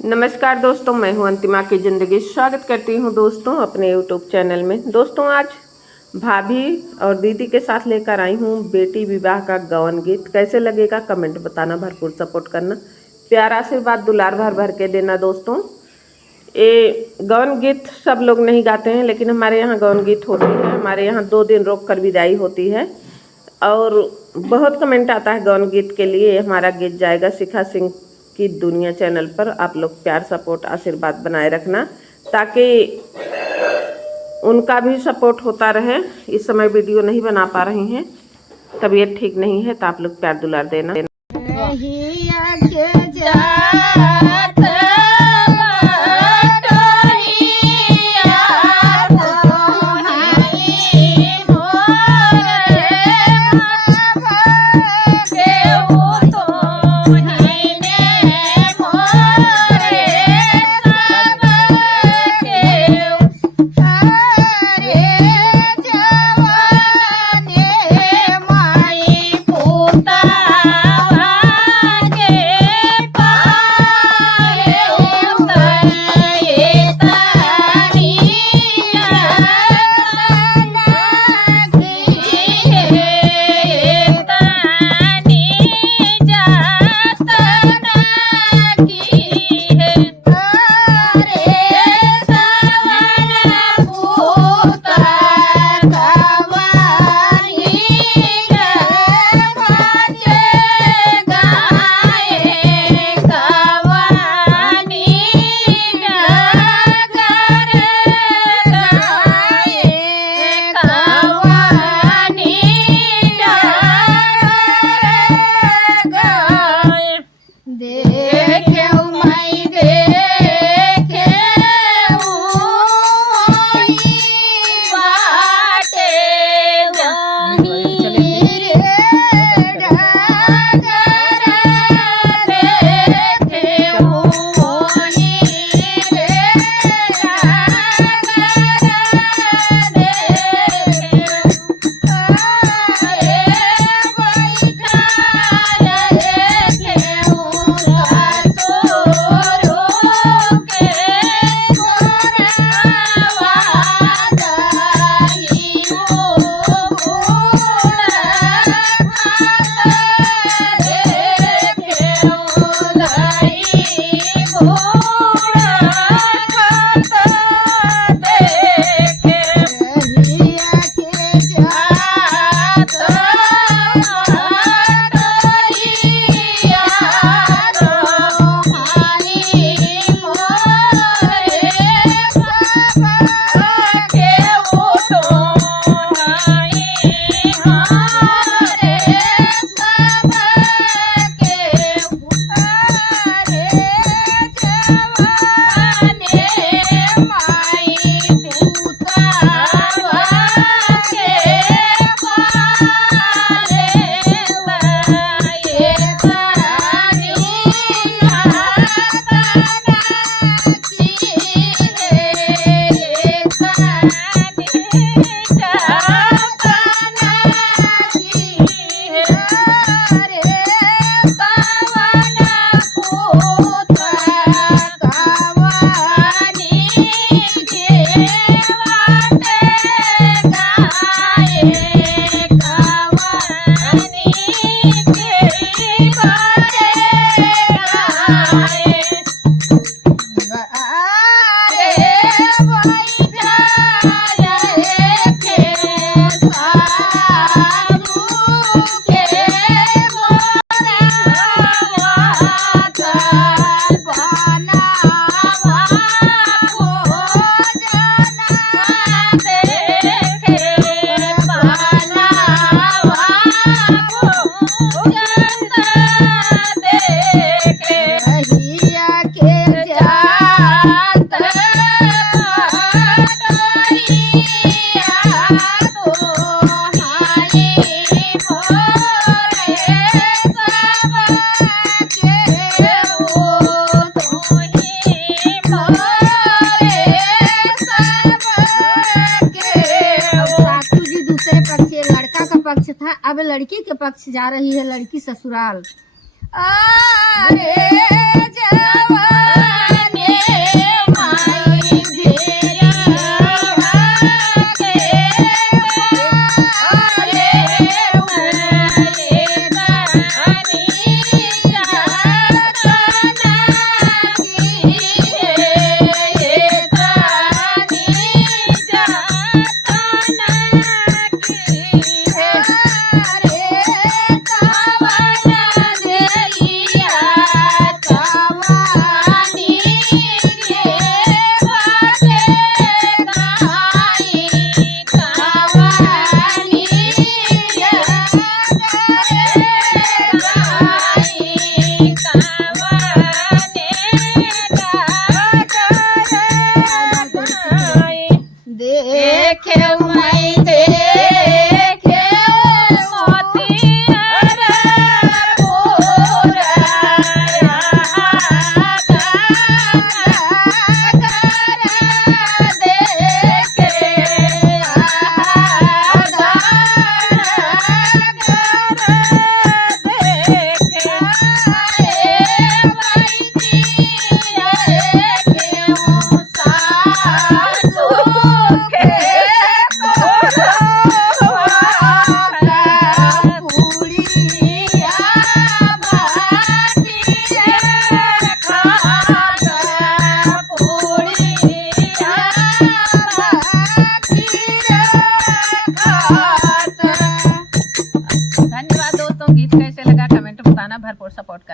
नमस्कार दोस्तों, मैं हूं अंतिमा की ज़िंदगी। स्वागत करती हूं दोस्तों अपने यूट्यूब चैनल में। दोस्तों आज भाभी और दीदी के साथ लेकर आई हूं बेटी विवाह का गौन गीत। कैसे लगेगा कमेंट बताना, भरपूर सपोर्ट करना, प्यार आशीर्वाद दुलार भर भर के देना। दोस्तों ये गौन गीत सब लोग नहीं गाते हैं, लेकिन हमारे यहाँ गौन गीत होती है। हमारे यहाँ 2 दिन रोक कर विदाई होती है और बहुत कमेंट आता है गौन गीत के लिए। हमारा गीत जाएगा शिखा सिंह की दुनिया चैनल पर। आप लोग प्यार सपोर्ट आशीर्वाद बनाए रखना ताकि उनका भी सपोर्ट होता रहे। इस समय वीडियो नहीं बना पा रही हैं, तबीयत ठीक नहीं है, तो आप लोग प्यार दुलार देना। पक्ष था, अब लड़की के पक्ष जा रही है लड़की ससुराल। अरे जवान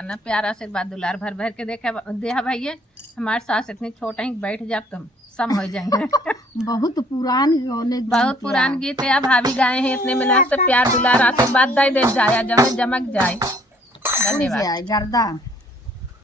करना, प्यार आशीर्वाद दुलार भर भर के देहा भैया। हमारे सास इतनी छोटा ही बैठ जाब तुम सम हो जाएंगे। बहुत पुरान गौने बहुत पुरान गीत है, भाभी गाए हैं, इतने में से प्यार दुलार आशीर्वाद दे जाया जमे जमक जाए। धन्यवाद। गर्दा